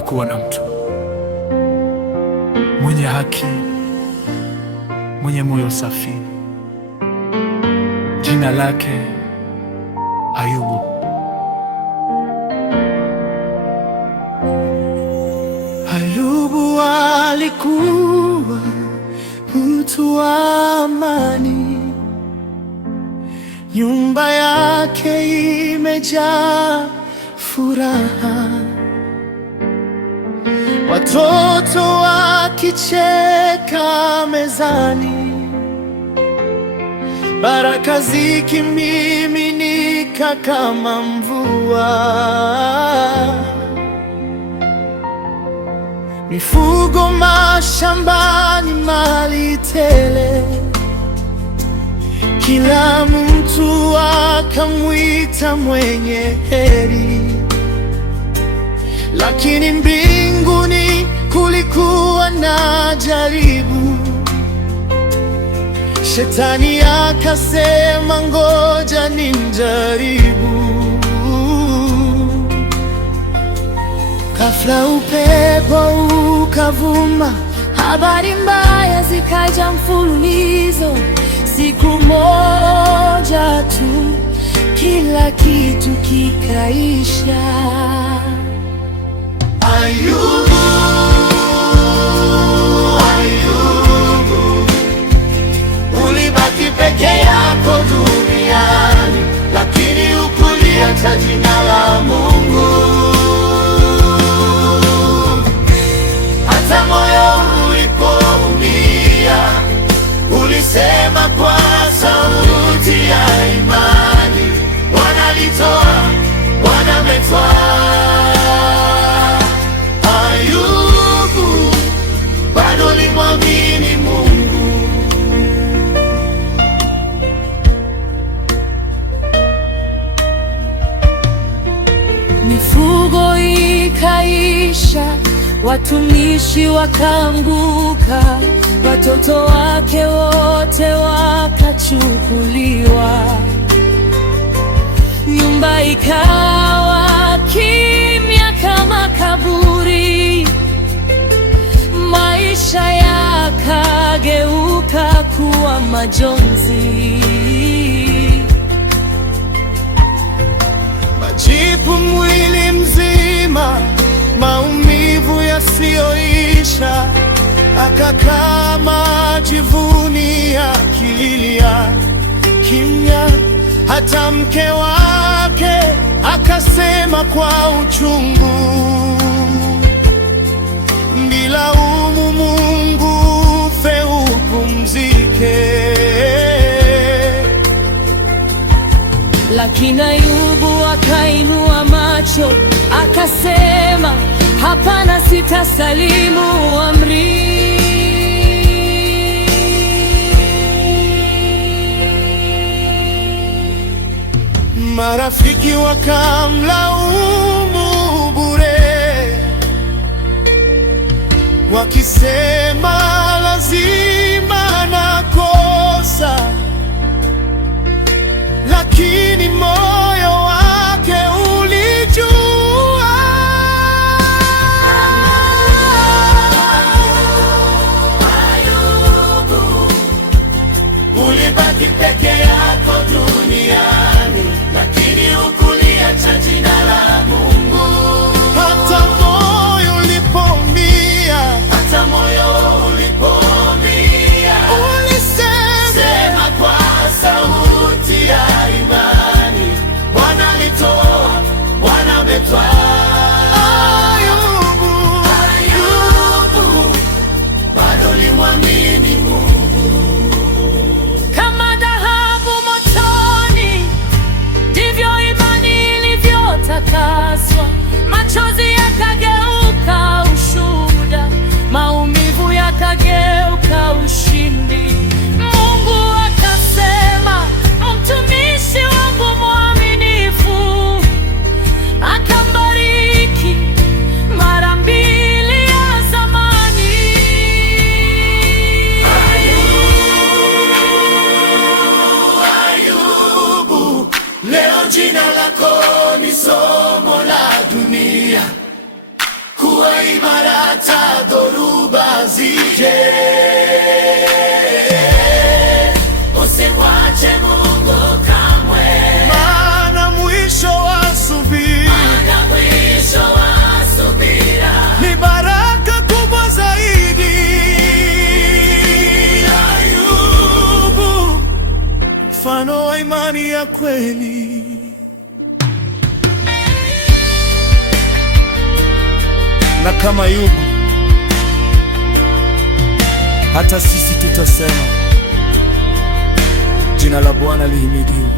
kulikuwa na mtu mwenye haki, mwenye moyo safi. Jina lake Ayubu. Ayubu alikuwa mtu wa amani, nyumba yake imejaa furaha, watoto wakicheka mezani, baraka zikimiminika kama mvua, mifugo mashambani, mali tele, kila mtu akamwita mwenye heri. Lakini mbinguni kulikuwa na jaribu. Shetani akasema, ngoja nimjaribu. Ghafla upepo ukavuma, habari mbaya zikaja mfululizo. Siku moja tu kila kitu kikaisha. Ayubu, Ayubu, ulibaki peke yako duniani, lakini hukuliacha jina la Mungu. Hata moyo ulipoumia, ulisema kwa sauti ya imani, Bwana alitoa, Bwana ametwaa. Ayubu bado alimwamini Mungu. Mifugo ikaisha, watumishi wakaanguka, watoto wake wote wakachukuliwa, nyumba ikawa kimya kama kaburi, maisha yakageuka kuwa majonzi, majipu mwili mzima, maumivu yasiyoisha. Akakaa majivuni akilia kimya, hata mke wake akasema kwa uchungu, nilaumu Mungu, ufe upumzike. Lakini Ayubu akainua macho akasema, hapana, sitasalimu amri. Marafiki wakamlaumu bure, wakisema lazima nakosa, lakini moyo wake ulijua. Ayubu, ulibaki peke yako duniani, lakini hukuliacha jina la Mungu. Hata moyo ulipoumia, hata moyo Usimwache Mungu kamwe, maana mwisho wa subira ni baraka kubwa zaidi. Ayubu, mfano wa imani ya kweli. Na kama Ayubu, hata sisi tutasema, jina la Bwana lihimidiwe.